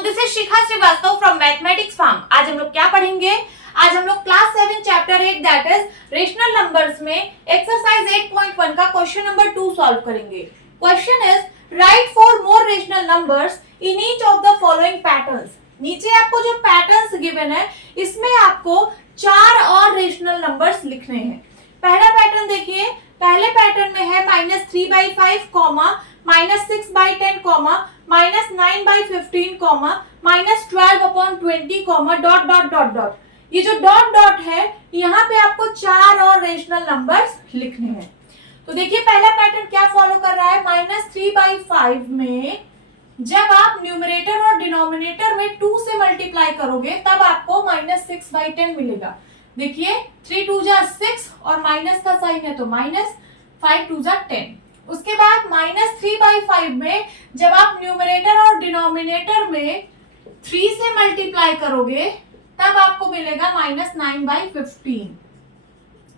Everyone, this is Shikha Srivastava from mathematics farm. आज हम लोग क्या पढ़ेंगे? आज हम लोग class 7 chapter 8 that is rational numbers में एक्सरसाइज 8.1 का क्वेश्चन नंबर 2 सॉल्व करेंगे। Question is write 4 more rational numbers in each of the following patterns. नीचे आपको जो पैटर्न्स गिवन है इसमें आपको 4 और रेशनल नंबर्स लिखने हैं। पहला पैटर्न देखिए, पहले पैटर्न में है -3/5 comma -6/10 comma -9/15 comma -12/20 comma dot dot dot dot. ये जो डॉट डॉट है यहाँ पे आपको 4 और रेशनल नंबर्स लिखने हैं। तो देखिए पहला पैटर्न क्या फॉलो कर रहा है, -3/5 में जब आप न्यूमरेटर और डिनोमिनेटर में 2 से मल्टीप्लाई करोगे तब आपको -6/10 मिलेगा। देखिए 3 2 जा 6 और माइनस का साइन है तो माइनस, 5 2 जा 10। उसके बाद -3/5 में जब आप न्यूमरेटर और डिनोमिनेटर में 3 से मल्टीप्लाई करोगे तब आपको मिलेगा -9/15।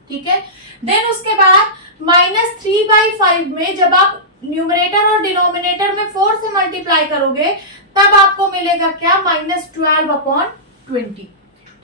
ठीक है। देन उसके बाद -3/5 में जब आप न्यूमरेटर और डिनोमिनेटर में 4 से मल्टीप्लाई करोगे तब आपको मिलेगा क्या, -12/20।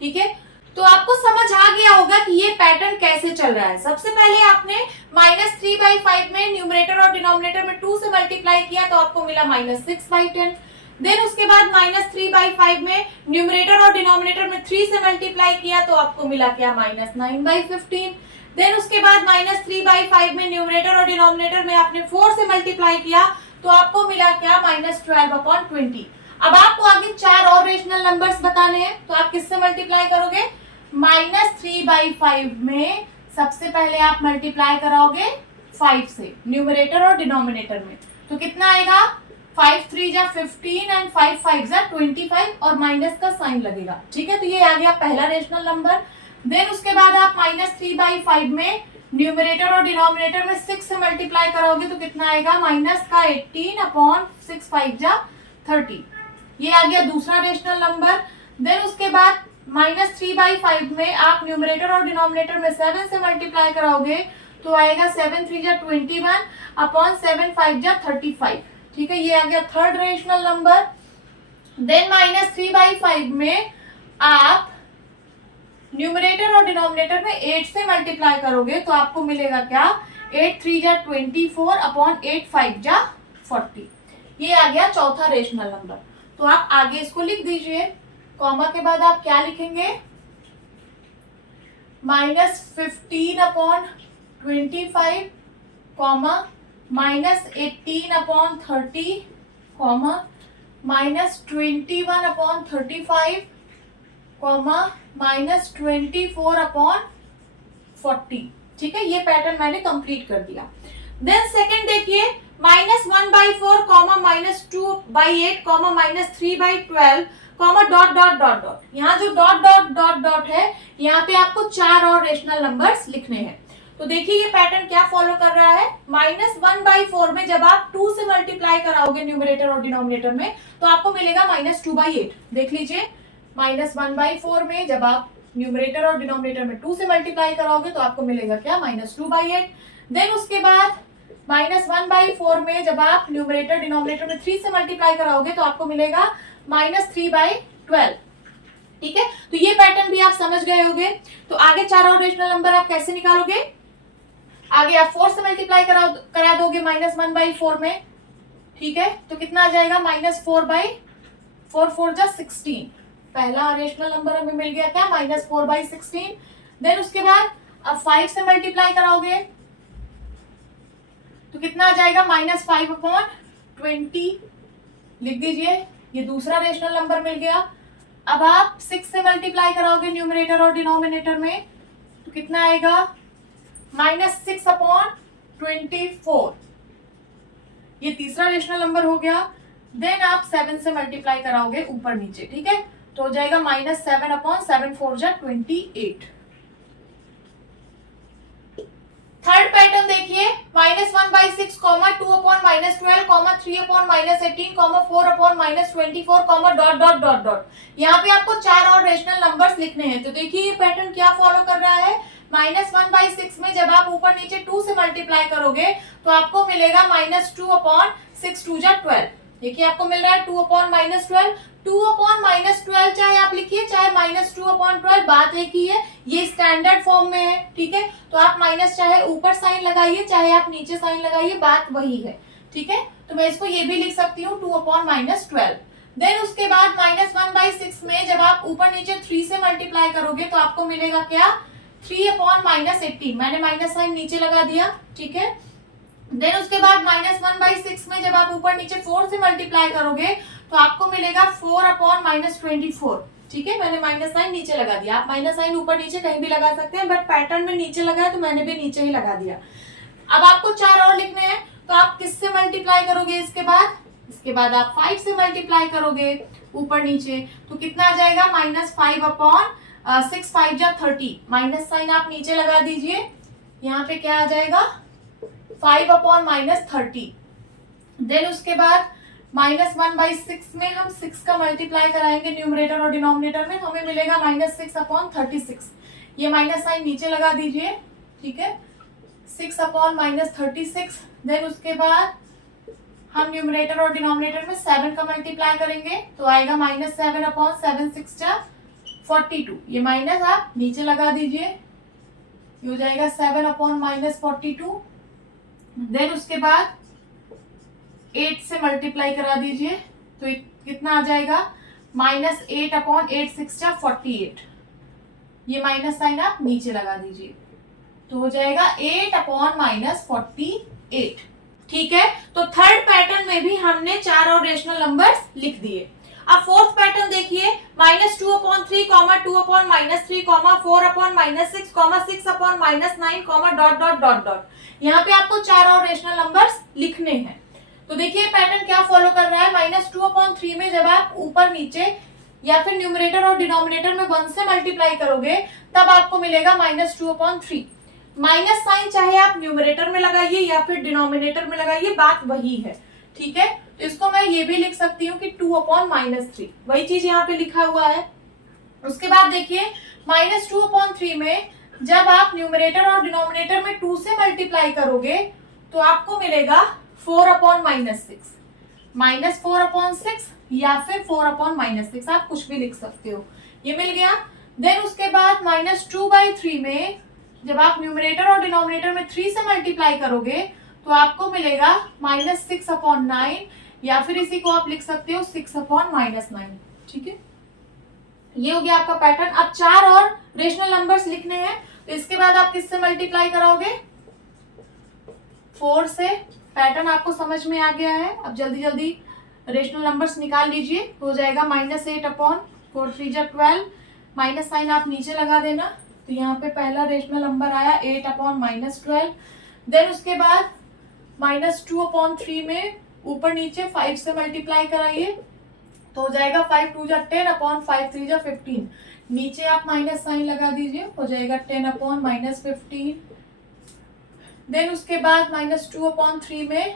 ठीक है। तो आपको समझ आ गया होगा कि ये पैटर्न कैसे चल रहा है। सबसे पहले आपने -3/5 में न्यूमरेटर और डिनोमिनेटर में 2 से मल्टीप्लाई किया तो आपको मिला -6/10। देन उसके बाद -3/5 में न्यूमरेटर और डिनोमिनेटर में 3 से मल्टीप्लाई किया तो आपको मिला क्या, -9/15। देन उसके बाद -3/5 में न्यूमरेटर और डिनोमिनेटर में आपने 4 से मल्टीप्लाई किया तो आपको मिला क्या, -12/20। अब आपको आगे 4 और रेशनल नंबर्स बताने हैं तो आप किससे मल्टीप्लाई करोगे, -3/5 में सबसे पहले आप मल्टीप्लाई कराओगे 5 से न्यूमरेटर और डिनोमिनेटर में, तो कितना आएगा, 5 3 जा 15 एंड 5 5 जा 25 और माइनस का साइन लगेगा। ठीक है। तो ये आ गया पहला रेशनल नंबर। देन उसके बाद आप -3/5 में न्यूमरेटर और डिनोमिनेटर में 6 से मल्टीप्लाई कराओगे तो कितना आएगा, माइनस का 18/6 5 जा 30। ये आ गया दूसरा रेशनल नंबर। देन उसके बाद -3/5 में आप न्यूमरेटर और डिनोमिनेटर में 7 से मल्टीप्लाई कराओगे तो आएगा 7 3 जा 21/7 5 जा 35। ठीक है। ये आ गया थर्ड रेशनल नंबर। देन -3/5 में आप न्यूमरेटर और डिनोमिनेटर में 8 से मल्टीप्लाई करोगे तो आपको मिलेगा क्या, 8 3 जा 24/8 5 जा 40। ये आ गया चौथा रेशनल नंबर। तो आप आगे इसको लिख दीजिए। कॉमा के बाद आप क्या लिखेंगे, -15/25 कॉमा -18/30 कॉमा -21/35 कॉमा -24/40। ठीक है। ये पैटर्न मैंने कंप्लीट कर दिया। देन सेकंड देखिए, -1/4 comma -2/8 comma -3/12 comma dot dot dot dot. यहाँ जो डॉट डॉट डॉट डॉट है यहाँ पे आपको 4 और रेशनल नंबर्स लिखने हैं। तो देखिए ये पैटर्न क्या फॉलो कर रहा है, -1/4 में जब आप 2 से मल्टीप्लाई कराओगे न्यूमरेटर और डिनोमिनेटर में तो आपको मिलेगा -2/8। देख लीजिए, -1/4 में जब आप न्यूमरेटर और डिनोमिनेटर में 2 से मल्टीप्लाई कराओगे तो आपको मिलेगा क्या, -2/8। देन उसके बाद -1/4 में जब आप न्यूमरेटर डिनोमिनेटर में 3 से मल्टीप्लाई कराओगे तो आपको मिलेगा -3/12। ठीक है। तो ये पैटर्न भी आप समझ गए होंगे। तो आगे 4 और रेशनल नंबर आप कैसे निकालोगे, आगे आप 4 से मल्टीप्लाई करा दोगे -1/4 में। ठीक है। तो कितना आ जाएगा, -4/4 4 जा 16। पहला रेशनल नंबर हमें मिल गया क्या, -4/16। देन उसके बाद अब 5 से मल्टीप्लाई कराओगे तो कितना आ जाएगा, -5/20। लिख दीजिए, ये दूसरा रेशनल नंबर मिल गया। अब आप 6 से मल्टीप्लाई कराओगे न्यूमरेटर और डिनोमिनेटर में तो कितना आएगा, -6/24। ये तीसरा रेशनल नंबर हो गया। देन आप 7 से मल्टीप्लाई कराओगे ऊपर नीचे। ठीक है। तो हो जाएगा -7/7 4 जा 28। थर्ड पैटर्न देखिए, -1/6 comma 2/-12 comma 3/-18 comma 4/-24 comma dot dot dot dot. यहाँ पे आपको 4 और रेशनल नंबर्स लिखने हैं। तो देखिए ये पैटर्न क्या फॉलो कर रहा है, -1/6 में जब आप ऊपर नीचे 2 से मल्टीप्लाई करोगे तो आपको मिलेगा -2/6 2 जा 12। देखिए आपको मिल रहा है 2/-12। 2/-12 चाहे आप लिखिए चाहे -2/12, बात एक ही है, ये स्टैंडर्ड फॉर्म में है, ठीक है। तो आप माइनस चाहे ऊपर साइन लगाइए चाहे आप नीचे साइन लगाइए, बात वही है, ठीक है। तो मैं इसको ये भी लिख सकती हूँ 2/-12। देन उसके बाद -1/6 में जब आप ऊपर नीचे 3 से मल्टीप्लाई करोगे तो आपको मिलेगा क्या, 3/-18। मैंने माइनस साइन नीचे लगा दिया, ठीक है। देन उसके बाद -1/6 में जब आप ऊपर नीचे 4 से मल्टीप्लाई करोगे तो आपको मिलेगा 4/-24, ठीक है। मैंने माइनस साइन नीचे लगा दिया, आप माइनस साइन ऊपर नीचे कहीं भी लगा सकते हैं, बट पैटर्न में नीचे लगा है तो मैंने भी नीचे ही लगा दिया। अब आपको 4 और लिखने हैं, तो आप किससे मल्टीप्लाई करोगे, इसके बाद आप 5 से मल्टीप्लाई करोगे ऊपर नीचे, तो कितना आ जाएगा, -5/6, 5 × 30, माइनस साइन आप नीचे लगा दीजिए, यहाँ पे क्या आ जाएगा 5/-30। देन उसके बाद -1/6 में हम 6 का मल्टीप्लाई कराएंगे न्यूमरेटर और डिनोमिनेटर में, हमें मिलेगा -6/36। ये माइनस साइन नीचे लगा दीजिए, ठीक है, 6/-36। देन उसके बाद हम न्यूमरेटर और डिनोमिनेटर में 7 का मल्टीप्लाई करेंगे तो आएगा -7/7, 6 × 42। ये माइनस आप नीचे लगा दीजिए, ये हो जाएगा 7/-42। देन उसके बाद 8 से मल्टीप्लाई करा दीजिए तो कितना आ जाएगा, -8/8, 6 × 48। ये माइनस साइन आप नीचे लगा दीजिए तो हो जाएगा 8/-48, ठीक है। तो थर्ड पैटर्न में भी हमने 4 और रेशनल नंबर्स लिख दिए। अब फोर्थ पैटर्न देखिए, -2/3, 2/-3, 4/-6, 6/-9, ... यहाँ पे आपको 4 और रेशनल नंबर्स लिखने हैं। तो देखिए पैटर्न क्या फॉलो कर रहा है, -2/3 में जब आप ऊपर नीचे या फिर न्यूमरेटर और डिनोमिनेटर में 1 से मल्टीप्लाई करोगे तब आपको मिलेगा -2/3। माइनस साइन चाहे आप न्यूमरेटर में लगाइए या फिर डिनोमिनेटर में लगाइए, बात वही है, ठीक है। तो इसको मैं ये भी लिख सकती हूँ कि 2/-3, वही चीज यहाँ पे लिखा हुआ है। उसके बाद देखिए -2/3 में जब आप न्यूमरेटर और डिनोमिनेटर में 2 से मल्टीप्लाई करोगे तो आपको मिलेगा 4/-6, -4/6 या फिर 4/-6, आप कुछ भी लिख सकते हो, ये मिल गया। देन उसके बाद -2/3 में जब आप न्यूमरेटर और डिनोमिनेटर में 3 से मल्टीप्लाई करोगे तो आपको मिलेगा -6/9 या फिर इसी को आप लिख सकते हो 6/-9, ठीक है। ये हो गया आपका पैटर्न। अब 4 और रेशनल नंबर्स लिखने हैं, तो इसके बाद आप किससे मल्टीप्लाई कराओगे, 4 से। पैटर्न आपको समझ में आ गया है। अब जल्दी जल्दी रेशनल नंबर्स निकाल लीजिए, हो जाएगा -8/4, 3 × 12, माइनस साइन आप नीचे लगा देना, तो यहाँ पे पहला रेशनल नंबर आया 8/-12। देन उसके बाद -2/3 में ऊपर नीचे 5 से मल्टीप्लाई कराइए तो हो जाएगा 5 × 2 = 10, 5 × 3 = 15। नीचे आप माइनस साइन लगा दीजिए, हो जाएगा 10/-15। देन उसके बाद -2/3 में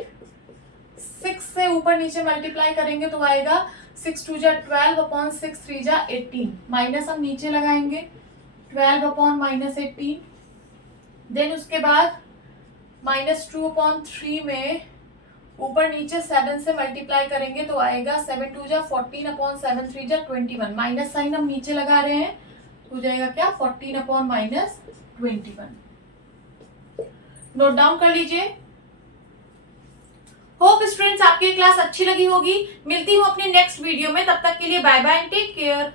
6 से ऊपर नीचे मल्टीप्लाई करेंगे तो आएगा 6 × 2 = 12, 6 × 3 = 18। माइनस हम नीचे लगाएंगे 12/-18। देन उसके बाद -2/3 में ऊपर नीचे 7 से मल्टीप्लाई करेंगे तो आएगा 7 × 2 = 14, 7 × 3 = 21। माइनस साइन हम नीचे लगा रहे हैं, हो जाएगा क्या 14/-21। नोट डाउन कर लीजिए। होप स्टूडेंट्स आपकी क्लास अच्छी लगी होगी। मिलती हूँ अपनी नेक्स्ट वीडियो में, तब तक के लिए bye bye and take care.